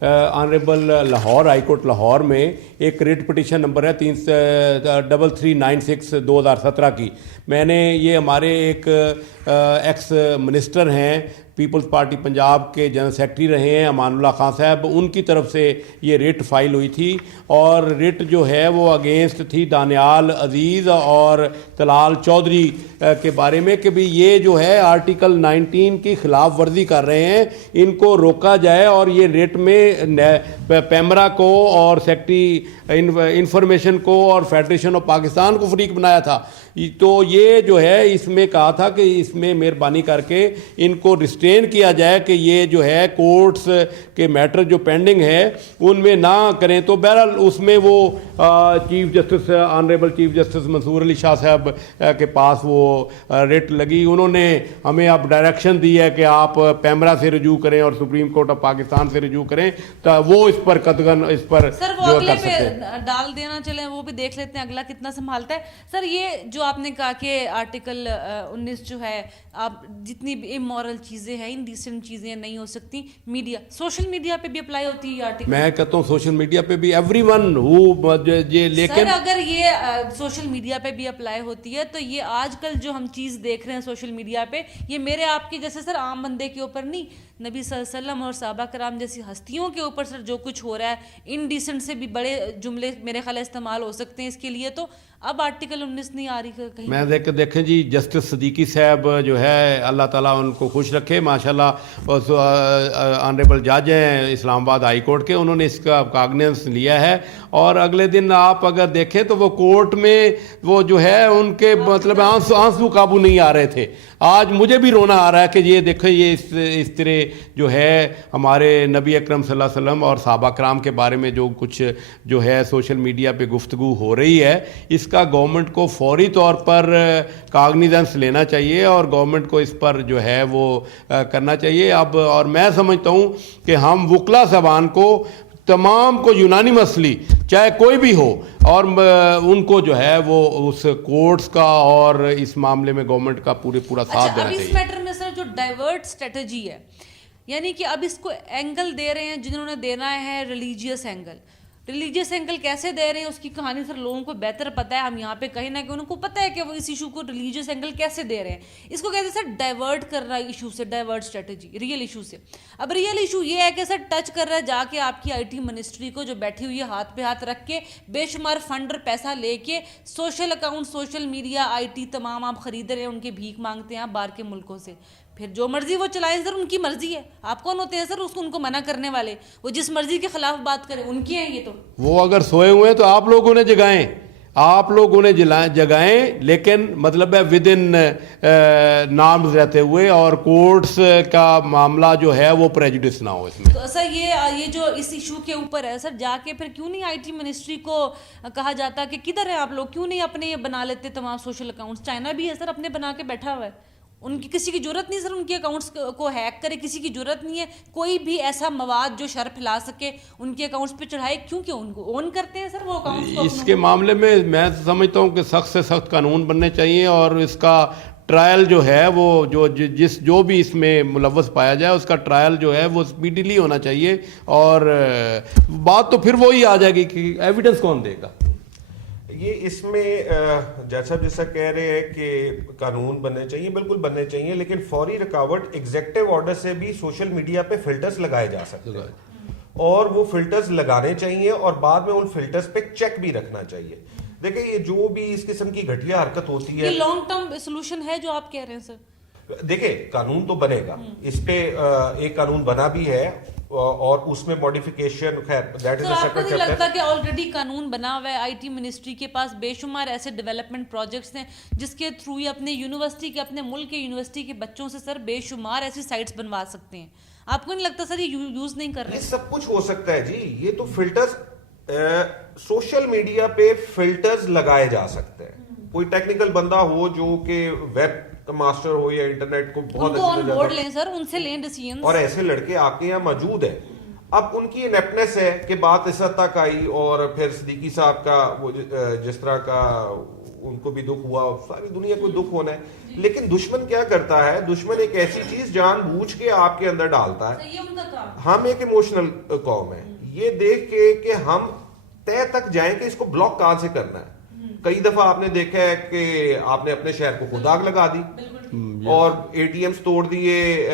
honourable Lahore high court Lahore میں ایک ریٹ پٹیشن نمبر ہے 3396 2017 کی. میں نے یہ ہمارے ایک ایکس منسٹر ہیں پیپلز پارٹی پنجاب کے جنرل سیکرٹری رہے ہیں امان اللہ خان صاحب, ان کی طرف سے یہ ریٹ فائل ہوئی تھی, اور ریٹ جو ہے وہ اگینسٹ تھی دانیال عزیز اور طلال چودھری کے بارے میں کہ بھی یہ جو ہے آرٹیکل 19 کی خلاف ورزی کر رہے ہیں, ان کو روکا جائے. اور یہ ریٹ میں پیمرا کو اور سیکرٹری انفارمیشن کو اور فیڈریشن آف پاکستان کو فریق بنایا تھا. تو یہ جو ہے اس میں کہا تھا کہ اس میں مہربانی کر کے ان کو ریسٹرین کیا جائے کہ یہ جو ہے کورٹس کے میٹر جو پینڈنگ ہے ان میں نہ کریں. تو بہرحال اس میں وہ chief justice honourable chief justice Mansoor Ali Shah sahib کے پاس وہ ریٹ لگی. انہوں نے ہمیں اب ڈائریکشن دی ہے کہ آپ پیمرا سے رجوع کریں اور سپریم کورٹ آف پاکستان سے رجوع کریں, تو وہ اس پر قطعاً اس پر سر وہ اگلے پہ ڈال دینا. چلیں وہ بھی دیکھ لیتے ہیں اگلا کتنا سنبھالتا ہے. سر یہ جو آپ نے کہا کہ آرٹیکل 19 جو ہے, آپ جتنی بھی امورل چیزیں ہیں انڈیسنٹ چیزیں نہیں ہو سکتی, میڈیا سوشل میڈیا پہ بھی اپلائی ہوتی ہے آرٹیکل. میں کہتا ہوں سوشل میڈیا پہ بھی ایوری ون ہو, لیکن سر اگر یہ سوشل میڈیا پہ بھی اپلائی ہوتی ہے تو یہ آج کل جو ہم چیز دیکھ رہے ہیں سوشل میڈیا پہ, یہ میرے آپ کے جیسے سر عام بندے کے اوپر نہیں, نبی صلی اللہ علیہ وسلم اور صحابہ کرام جیسی ہستیوں کے اوپر سر جو کچھ ہو رہا ہے, انڈیسنٹ سے بھی بڑے جملے میرے خیال استعمال ہو سکتے ہیں اس کے لیے. تو اب آرٹیکل 19 نہیں آ رہی کہیں. میں دیکھیں جی جسٹس صدیقی صاحب جو ہے اللہ تعالیٰ ان کو خوش رکھے, ماشاءاللہ آنریبل جج ہیں اسلام آباد ہائی کورٹ کے, انہوں نے اس کا کاگنیزنس لیا ہے. اور اگلے دن آپ اگر دیکھیں تو وہ کورٹ میں وہ جو ہے ان کے مطلب آنسو قابو نہیں آ رہے تھے. آج مجھے بھی رونا آ رہا ہے کہ یہ دیکھیں یہ اس طرح جو ہے ہمارے نبی اکرم صلی اللہ علیہ وسلم اور صحابہ کرام کے بارے میں جو کچھ جو ہے سوشل میڈیا پہ گفتگو ہو رہی ہے, اس کا گورنمنٹ کو فوری طور پر کاگنیزنس لینا چاہیے اور گورنمنٹ کو اس پر جو ہے وہ کرنا چاہیے. اب اور میں سمجھتا ہوں کہ ہم وکلا صاحبان کو تمام کو یونانیمسلی چاہے کوئی بھی ہو, اور ان کو جو ہے وہ اس کورٹس کا اور اس معاملے میں گورنمنٹ کا پورا ساتھ دینا چاہیے. اس میٹر میں سر جو ڈائیورٹ اسٹریٹجی ہے, یعنی کہ اب اس کو اینگل دے رہے ہیں جنہوں نے دینا ہے ریلیجیس اینگل. ریلیجیس اینگل کیسے دے رہے ہیں اس کی کہانی سر لوگوں کو بہتر پتہ ہے. ہم یہاں پہ کہیں نہ کہ ان کو پتہ ہے کہ وہ اس ایشو کو ریلیجیس اینگل کیسے دے رہے ہیں. اس کو کہتے ہیں سر ڈائیورٹ کر رہا ہے ایشو سے, ڈائیورٹ اسٹریٹجی ریئل ایشو سے. اب ریئل ایشو یہ ہے کہ سر ٹچ کر رہا ہے جا کے آپ کی آئی ٹی منسٹری کو جو بیٹھی ہوئی ہے ہاتھ پہ ہاتھ رکھ کے بے شمار فنڈ اور پیسہ لے کے social account social media I T تمام آپ خرید رہے ہیں, ان کے بھیک مانگتے ہیں آپ باہر کے ملکوں سے. پھر جو مرضی وہ چلائیں سر, ان کی مرضی ہے. آپ کون ہوتے ہیں سر اس کو ان کو منع کرنے والے؟ وہ جس مرضی کے خلاف بات کریں ان کی ہیں یہ. تو وہ اگر سوئے ہوئے ہیں تو آپ لوگوں نے جگائیں, آپ لوگوں نے جگائیں, لیکن مطلب ہے ود ان نارمز رہتے ہوئے, اور کورٹس کا معاملہ جو ہے وہ پریجوڈس نہ ہو اس میں. تو سر یہ جو اس ایشو کے اوپر ہے سر, جا کے پھر کیوں نہیں آئی ٹی منسٹری کو کہا جاتا کہ کدھر ہیں آپ لوگ, کیوں نہیں اپنے یہ بنا لیتے تمام سوشل اکاؤنٹس؟ چائنا بھی ہے سر اپنے بنا کے بیٹھا ہوا ہے, ان کی کسی کی ضرورت نہیں سر ان کے اکاؤنٹس کو ہیک کرے, کسی کی ضرورت نہیں ہے کوئی بھی ایسا مواد جو شر پھیلا سکے ان کے اکاؤنٹس پہ چڑھائے, کیونکہ ان کو اون کرتے ہیں سر وہ اکاؤنٹس کو. اس کے معاملے میں سمجھتا ہوں کہ سخت سے سخت قانون بننے چاہیے, اور اس کا ٹرائل جو ہے وہ جو بھی اس میں ملوث پایا جائے اس کا ٹرائل جو ہے وہ اسپیڈیلی ہونا چاہیے. اور بات تو پھر وہی آ جائے گی کہ ایویڈنس کون دے گا. یہ اس میں جیسا کہہ رہے ہیں کہ قانون بننے چاہیے, بالکل بننے چاہیے, لیکن فوری رکاوٹ ایگزیکٹو آرڈر سے بھی سوشل میڈیا پہ فلٹرز لگائے جا سکتے ہیں, اور وہ فلٹرز لگانے چاہیے اور بعد میں ان فلٹرز پہ چیک بھی رکھنا چاہیے. دیکھیں یہ جو بھی اس قسم کی گھٹیا حرکت ہوتی ہے, یہ لانگ ٹرم سولوشن ہے جو آپ کہہ رہے ہیں سر. دیکھیں قانون تو بنے گا, اس پہ ایک قانون بنا بھی ہے اور اس میں ماڈیفیکیشن. خیر دیٹ از آپ کو نہیں لگتا کہ آلریڈی قانون بنا ہوا ہے, آئی ٹی منسٹری کے پاس بے شمار ایسے ڈیولپمنٹ پروجیکٹس ہیں جس کے تھرو یہ اپنے یونیورسٹی کے اپنے ملک کے یونیورسٹی کے بچوں سے سر بے شمار ایسی سائٹس بنوا سکتے ہیں. آپ کو نہیں لگتا سر یہ یوز نہیں کر رہے؟ یہ سب کچھ ہو سکتا ہے جی, یہ تو فلٹرز سوشل میڈیا پہ فلٹرز لگائے جا سکتے ہیں. کوئی ٹیکنیکل بندہ ہو جو کہ ویب ماسٹر ہو یا انٹرنیٹ کو بہت اچھی لیں سر, ان سے لیں ڈیسیژنز, اور ایسے لڑکے آپ کے یہاں موجود ہیں. اب ان کی انیپٹنس ہے کہ بات اس حد تک آئی, اور پھر صدیقی صاحب کا وہ جس طرح کا ان کو بھی دکھ ہوا, ساری دنیا کو دکھ ہونا ہے, لیکن دشمن کیا کرتا ہے, دشمن ایک ایسی چیز جان بوجھ کے آپ کے اندر ڈالتا ہے. ہم ایک ایموشنل قوم ہے, یہ دیکھ کے کہ ہم طے تک جائیں کہ اس کو بلاک کہاں سے کرنا ہے. کئی دفعہ آپ نے دیکھا ہے کہ آپ نے اپنے شہر کو خود آگ لگا دی اور اے ٹی ایمز توڑ دیے,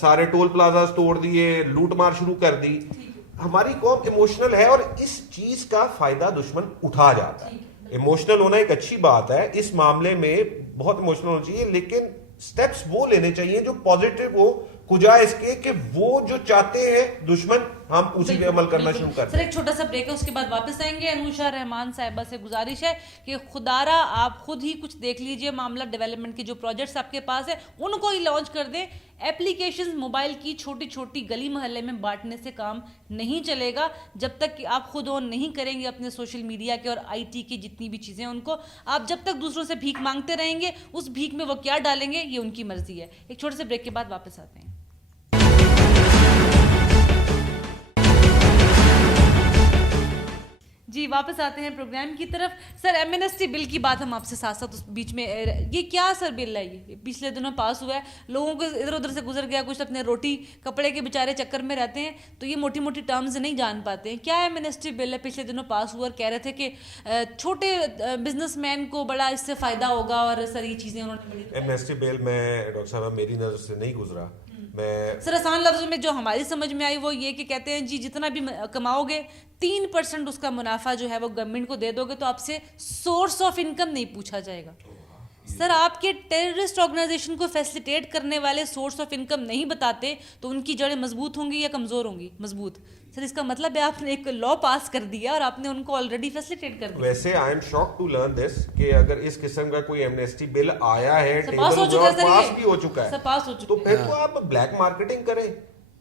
سارے ٹول پلازاز توڑ دیے, لوٹ مار شروع کر دی. ہماری قوم ایموشنل ہے اور اس چیز کا فائدہ دشمن اٹھا جاتا ہے. ایموشنل ہونا ایک اچھی بات ہے, اس معاملے میں بہت ایموشنل ہونا چاہیے, لیکن سٹیپس وہ لینے چاہیے جو پازیٹیو ہو, کجائے اس کے کہ وہ جو چاہتے ہیں دشمن ہم اسی پہ عمل کرنا شروع کرتے ہیں. سر ایک چھوٹا سا بریک ہے, اس کے بعد واپس آئیں گے. انوشا رحمان صاحبہ سے گزارش ہے کہ خدارا آپ خود ہی کچھ دیکھ لیجئے, معاملہ ڈیولپمنٹ کے جو پروجیکٹس آپ کے پاس ہیں ان کو ہی لانچ کر دیں. ایپلیکیشنز موبائل کی چھوٹی چھوٹی گلی محلے میں بانٹنے سے کام نہیں چلے گا جب تک کہ آپ خود آن نہیں کریں گے اپنے سوشل میڈیا کے اور آئی ٹی کی جتنی بھی چیزیں ان کو. آپ جب تک دوسروں سے بھیک مانگتے رہیں گے, اس بھیک میں وہ کیا ڈالیں گے یہ ان کی مرضی ہے. ایک چھوٹے سے بریک کے بعد واپس آتے ہیں. جی واپس آتے ہیں پروگرام کی طرف. سر ایم این ایس ٹی بل کی بات ہم آپ سے ساتھ ساتھ اس بیچ میں, یہ کیا سر بل ہے, یہ پچھلے دنوں پاس ہوا ہے, لوگوں کو ادھر ادھر سے گزر گیا, کچھ اپنے روٹی کپڑے کے بیچارے چکر میں رہتے ہیں تو یہ موٹی موٹی ٹرمز نہیں جان پاتے ہیں. کیا ایم این ایس ٹی بل ہے, پچھلے دنوں پاس ہوا اور کہہ رہے تھے کہ چھوٹے بزنس مین کو بڑا اس سے فائدہ ہوگا, اور سر یہ چیزیں انہوں نے ایم ایس ٹی بل میں ڈاکٹر صاحب میری نظر سے نہیں گزرا. میں سر آسان لفظوں میں جو ہماری سمجھ میں آئی وہ یہ کہ کہتے ہیں جی جتنا بھی کماؤ گے 3% اس کا منافع جو ہے وہ گورنمنٹ کو دے دو گے تو آپ سے سورس آف انکم نہیں پوچھا جائے گا. سر آپ کے ٹیررسٹ آرگنائزیشن کو فیسلیٹیٹ کرنے والے سورس آف انکم نہیں بتاتے تو ان کی جڑیں مضبوط ہوں گی یا کمزور ہوں گی؟ مضبوط. سر اس کا مطلب ہے آپ نے ایک لا پاس کر دیا اور آپ نے ان کو آلریڈی فیسلیٹیٹ کر دیا. ویسے I am shock to learn this کہ اگر اس قسم کا کوئی ایمنیسٹی بل آیا ہے, پاس ہو چکا ہے, پاس بھی ہو چکا ہے, پاس ہو چکا تو پھر تو آپ بلیک مارکیٹنگ کریں,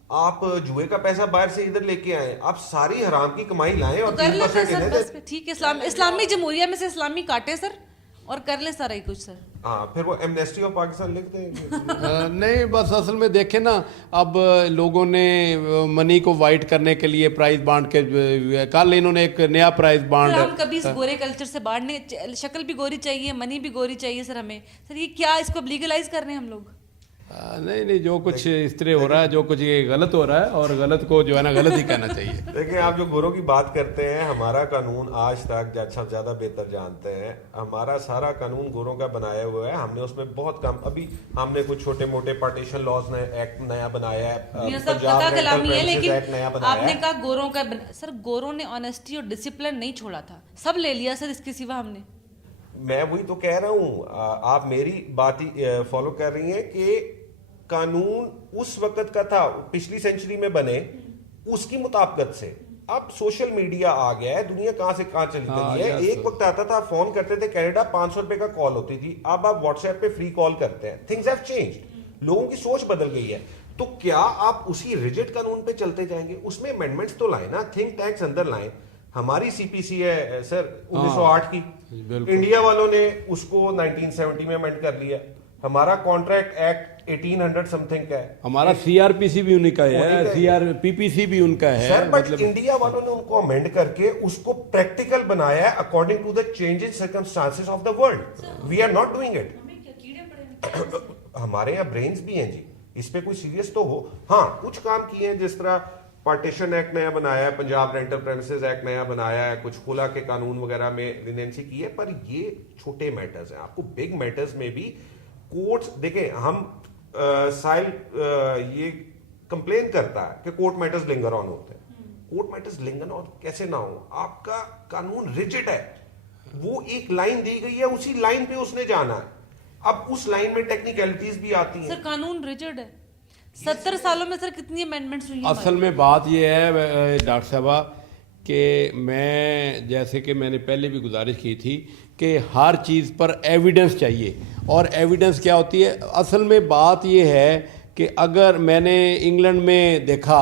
آپ جوئے کا پیسہ باہر سے ادھر لے کے آئیں, آپ ساری حرام کی کمائی لائیں اور 3% ٹھیک ہے. اسلامی جمہوریہ میں سے اسلامی کاٹیں سر اور کر لیں سارا ہی کچھ سر. ہاں پھر وہ ایمنیسٹی آف پاکستان لکھ دیں. نہیں بس اصل میں دیکھیں نا, اب لوگوں نے منی کو وائٹ کرنے کے لیے پرائز بانڈ کے, کل انہوں نے ایک نیا پرائز بانڈ, ہم کبھی اس گورے کلچر سے باہر نہیں, شکل بھی گوری چاہیے, منی بھی گوری چاہیے سر ہمیں. سر یہ کیا اس کو لیگلائز کر رہے ہیں ہم لوگ؟ نہیں جو کچھ اس طرح ہو رہا ہے, جو کچھ یہ غلط ہو رہا ہے, اور غلط کو جو ہے نا غلط ہی کہنا چاہیے. دیکھیں آپ جو گوروں کی بات کرتے ہیں, ہمارا قانون آج تک جج صاحب زیادہ بہتر جانتے ہیں, ہمارا سارا قانون گوروں کا بنایا ہوا ہے. ہم نے اس میں بہت کم, ابھی ہم نے کچھ چھوٹے موٹے پارٹیشن لاز ایکٹ نیا بنایا ہے, یہ سب پتہ کلامی ہے, لیکن آپ نے کہا گوروں کا, سر گوروں نے آنیسٹی اور ڈسپلن نہیں چھوڑا تھا, سب لے لیا سر اس کے سوا ہم نے. میں وہی تو کہہ رہا ہوں, آپ میری بات ہی فالو کر رہی ہیں کہ قانون اس وقت کا تھا, پچھلی سینچری میں بنے, اس کی مطابقت سے. اب سوشل میڈیا آ گیا ہے, دنیا کہاں سے کہاں چلی گئی ہے. ایک وقت آتا تھا فون کرتے تھے کینیڈا, 500 روپے کا کال ہوتی تھی, اب آپ واٹس ایپ پہ فری کال کرتے ہیں. تھنگز ہیو چینجڈ, لوگوں کی سوچ بدل گئی ہے. تو کیا آپ اسی ریجڈ قانون پہ چلتے جائیں گے؟ اس میں امینڈمنٹس تو لائیں نا, تھنک ٹینکس اندر لائیں. ہماری سی پی سی ہے سر 1908 کی, انڈیا والوں نے اس کو 1970 میں امینڈ کر لیا. ہمارا کانٹریکٹ ایکٹ 1800 سم تھنگ کا ہے, ہمارا سی آر پی سی بھی ان کا ہے, سی آر پی پی سی بھی ان کا ہے. سر بٹ انڈیا والوں نے ان کو امینڈ کر کے اس کو پریکٹیکل بنایا ہے according to the changing circumstances of the world. We are not doing it. ہمارے یہاں برینز بھی ہیں جی, اس پہ کوئی سیریس تو ہو. ہاں کچھ کام کیے ہیں, جس طرح پارٹیشن ایکٹ نیا بنایا ہے, پنجاب رینٹل پریمیسز ایکٹ نیا بنایا ہے, کچھ خلا کے قانون وغیرہ میں لینینسی کی ہے, پر یہ چھوٹے میٹرز ہیں. آپ کو بگ میٹرز میں بھی کورٹس دیکھیں, ہم سائل یہ کمپلین کرتا ہے کہ کورٹ میٹرز لنگر آن ہوتے ہیں. کورٹ میٹرز لنگر آن کیسے نہ ہو؟ آپ کا قانون ریجڈ ہے, وہ ایک لائن دی گئی ہے, اسی لائن پہ اس نے جانا ہے. اب اس لائن میں ٹیکنیکلٹیز بھی آتی ہیں. سر قانون ریجڈ ہے, 70 سالوں میں سر کتنی امینڈمنٹس ہوئی ہیں؟ اصل میں بات یہ ہے ڈاکٹر صاحبہ کہ میں جیسے کہ میں نے پہلے بھی گزارش کی تھی کہ ہر چیز پر ایویڈنس چاہیے. اور ایویڈنس کیا ہوتی ہے؟ اصل میں بات یہ ہے کہ اگر میں نے انگلینڈ میں دیکھا,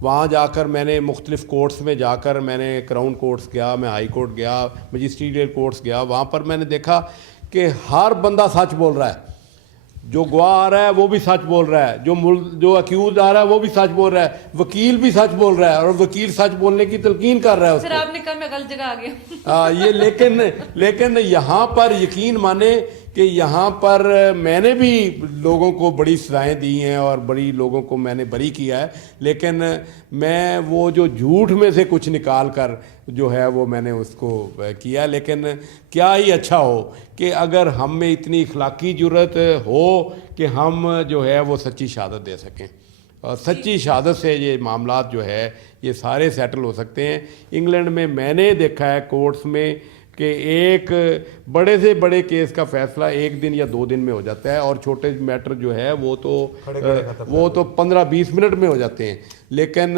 وہاں جا کر میں نے مختلف کورٹس میں جا کر, میں نے کراؤن کورٹس گیا, میں ہائی کورٹ گیا, مجسٹریل کورٹس گیا, وہاں پر میں نے دیکھا کہ ہر بندہ سچ بول رہا ہے. جو گواہ آ رہا ہے وہ بھی سچ بول رہا ہے, جو اکیوز آ رہا ہے وہ بھی سچ بول رہا ہے, وکیل بھی سچ بول رہا ہے, اور وکیل سچ بولنے کی تلقین کر رہا ہے اس پھر کو. آپ نے کہا میں غلط جگہ آ گیا. یہ لیکن یہاں پر یقین مانے کہ یہاں پر میں نے بھی لوگوں کو بڑی سزائیں دی ہیں اور بڑی لوگوں کو میں نے بری کیا ہے, لیکن میں وہ جو جھوٹ میں سے کچھ نکال کر جو ہے وہ میں نے اس کو کیا. لیکن کیا ہی اچھا ہو کہ اگر ہم میں اتنی اخلاقی جرت ہو کہ ہم جو ہے وہ سچی شہادت دے سکیں, اور سچی شہادت سے یہ معاملات جو ہے یہ سارے سیٹل ہو سکتے ہیں. انگلینڈ میں نے دیکھا ہے کورٹس میں کہ ایک بڑے سے بڑے کیس کا فیصلہ 1 دن یا 2 دن میں ہو جاتا ہے, اور چھوٹے میٹر جو ہے وہ تو 15-20 منٹ میں ہو جاتے ہیں. لیکن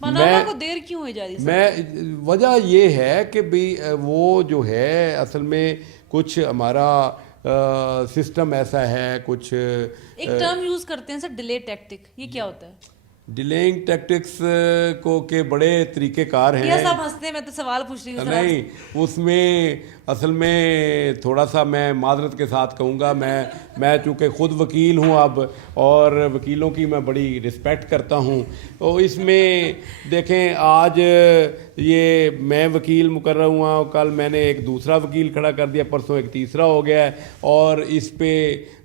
پاناما کو دیر کیوں ہو جا رہی؟ وجہ یہ ہے کہ بھی وہ جو ہے اصل میں کچھ ہمارا سسٹم ایسا ہے, کچھ ایک ٹرم یوز کرتے ہیں سر, ڈیلے ٹیکٹک, یہ کیا ہوتا ہے؟ ڈیلینگ ٹیکٹکس کو کے بڑے طریقہ کار ہیں. یہ سب ہنستے ہیں, میں تو سوال پوچھ رہی ہوں. نہیں, اس میں اصل میں تھوڑا سا میں معذرت کے ساتھ کہوں گا, میں چونکہ خود وکیل ہوں اب, اور وکیلوں کی میں بڑی رسپیکٹ کرتا ہوں, تو اس میں دیکھیں آج یہ میں وکیل مقرر ہوا, کل میں نے ایک دوسرا وکیل کھڑا کر دیا, پرسوں ایک تیسرا ہو گیا ہے, اور اس پہ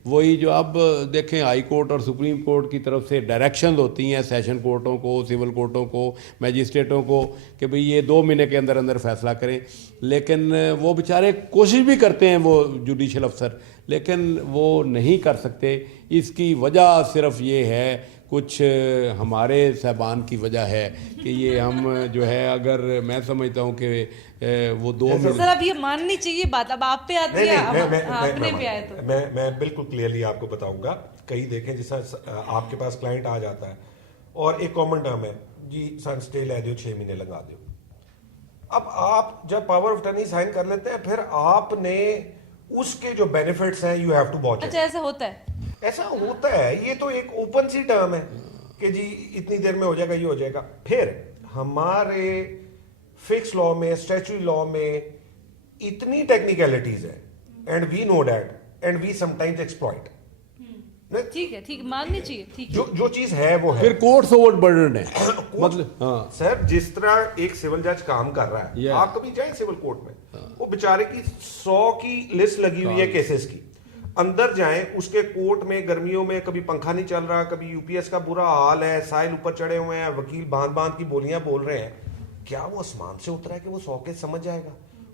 وہی جو اب دیکھیں ہائی کورٹ اور سپریم کورٹ کی طرف سے ڈائریکشنز ہوتی ہیں سیشن کورٹوں کو, سول کورٹوں کو, میجسٹریٹوں کو کہ بھئی یہ 2 مہینے کے اندر اندر فیصلہ کریں. لیکن وہ بیچارے کوشش بھی کرتے ہیں وہ جوڈیشل افسر, لیکن وہ نہیں کر سکتے. اس کی وجہ صرف یہ ہے, کچھ ہمارے صاحبان کی وجہ ہے کہ یہ ہم جو ہے, اگر میں سمجھتا ہوں کہ وہ 2 منٹ سر اب یہ ماننی چاہیے بات, اب آپ پہ آتی ہے, اپنے پہ آئے تو میں بالکل کلیئرلی آپ کو بتاؤں گا. کئی دیکھیں جیسا آپ کے پاس کلائنٹ آ جاتا ہے اور ایک کامن ٹرم ہے جی سن اسٹے لے دیو 6 مہینے لگا دیو. اب آپ جب پاور آف ٹرنی سائن کر لیتے ہیں, پھر آپ نے اس کے جو بینیفٹس ہیں یو ہیو ٹو واچ. اچھا ایسا ہوتا ہے؟ ایسا ہوتا ہے, یہ تو ایک اوپن سی ٹرم ہے کہ جی اتنی دیر میں ہو جائے گا, یہ ہو جائے گا. پھر ہمارے فکس لا میں, اسٹیچوری لا میں اتنی ٹیکنیکلٹیز ہیں, and we know that, and we sometimes exploit. ٹھیک ہے, ماننی چاہیے, ٹھیک ہے, جو چیز ہے وہ ہے. پھر کورٹس اوور برڈنڈ ہے. مطلب ہاں سر جس طرح ایک سول جج کام کر رہا ہے, آپ کبھی جائیں سول کورٹ میں, وہ بیچارے کی 100 کی لسٹ لگی ہوئی ہے کیسز کی, اندر جائیں اس کے کورٹ میں گرمیوں میں کبھی پنکھا نہیں چل رہا, کبھی UPS کا برا حال ہے, سائل اوپر چڑھے ہوئے ہیں, وکیل باندھ کی بولیاں بول رہے ہیں. کیا وہ آسمان سے اترا ہے کہ وہ 100 کیس سمجھ جائے گا؟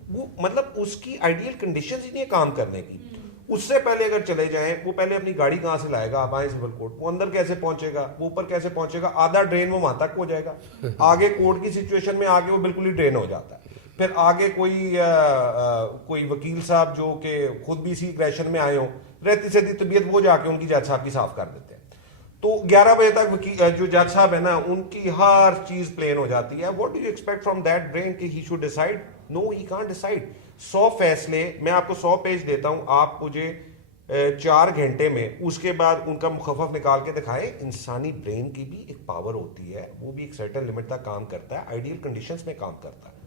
وہ مطلب اس کی آئیڈیل کنڈیشنز ہی نہیں ہے کام کرنے کی. اس سے پہلے اگر چلے جائیں, وہ پہلے اپنی گاڑی کہاں سے لائے گا, آپ آئیں سول کورٹ, وہ اندر کیسے پہنچے گا, وہ اوپر کیسے پہنچے گا, آدھا ڈرین وہ وہاں تک ہو جائے گا, آگے کورٹ کی سچویشن میں آگے وہ بالکل ہی ڈرین ہو جاتا ہے. پھر آگے کوئی وکیل صاحب جو کہ خود بھی اسی ایگریشن میں آئے ہوں, رہتی سہتی طبیعت, وہ جا کے ان کی جج صاحب کی صاف کر دیتے ہیں. تو 11 بجے تک جو جج صاحب ہے نا, ان کی ہر چیز پلین ہو جاتی ہے. What do you expect from that brain کہ he should decide? No, he can't decide. 100 فیصلے میں آپ کو 100 پیج دیتا ہوں, آپ مجھے 4 گھنٹے میں اس کے بعد ان کا مخفف نکال کے دکھائیں. انسانی برین کی بھی ایک پاور ہوتی ہے, وہ بھی ایک سرٹن لمٹ تک کام کرتا ہے, آئیڈیل کنڈیشنز میں کام کرتا ہے,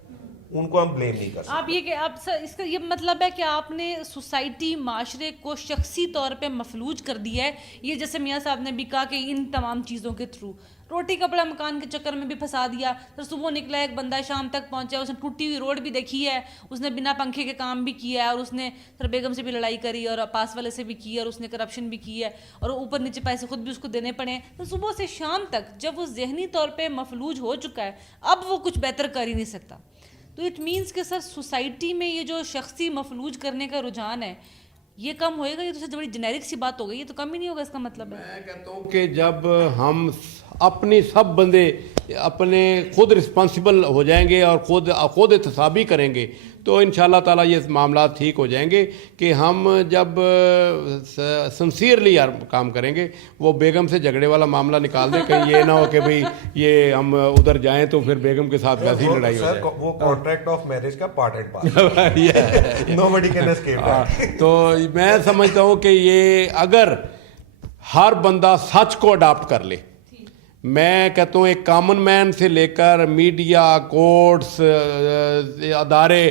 ان کو ہم بلیم نہیں کر سکتے. آپ یہ کہ آپ اس کا یہ مطلب ہے کہ آپ نے سوسائٹی, معاشرے کو شخصی طور پہ مفلوج کر دیا ہے. یہ جیسے میاں صاحب نے بھی کہا کہ ان تمام چیزوں کے تھرو روٹی کپڑا مکان کے چکر میں بھی پھنسا دیا. پھر صبح نکلا ایک بندہ, شام تک پہنچا, اس نے ٹوٹی ہوئی روڈ بھی دیکھی ہے, اس نے بنا پنکھے کے کام بھی کیا ہے, اور اس نے سر بیگم سے بھی لڑائی کری اور پاس والے سے بھی کی, اور اس نے کرپشن بھی کی ہے, اور اوپر نیچے پیسے خود بھی اس کو دینے پڑے. تو صبح سے شام تک جب وہ ذہنی طور پہ مفلوج ہو چکا ہے, اب وہ کچھ بہتر کر ہی نہیں سکتا. تو اٹ مینس کہ سر سوسائٹی میں یہ جو شخصی مفلوج کرنے کا رجحان ہے یہ کم ہوئے گا. یہ تو بڑی جنیرک سی بات ہو گئی, یہ تو کم ہی نہیں ہوگا, اس کا مطلب ہے. میں کہتا ہوں کہ جب ہم اپنی سب بندے اپنے خود رسپانسبل ہو جائیں گے اور خود احتسابی کریں گے, تو انشاءاللہ تعالیٰ یہ معاملات ٹھیک ہو جائیں گے. کہ ہم جب سنسیئرلی کام کریں گے, وہ بیگم سے جھگڑے والا معاملہ نکال دیں, کہیں یہ نہ ہو کہ بھئی یہ ہم ادھر جائیں تو پھر بیگم کے ساتھ ویسی لڑائی ہو جائے. وہ کانٹریکٹ آف میرج کا part and part, nobody can escape. تو میں سمجھتا ہوں کہ یہ اگر ہر بندہ سچ کو اڈاپٹ کر لے, میں کہتا ہوں ایک کامن مین سے لے کر میڈیا, کورٹس, ادارے,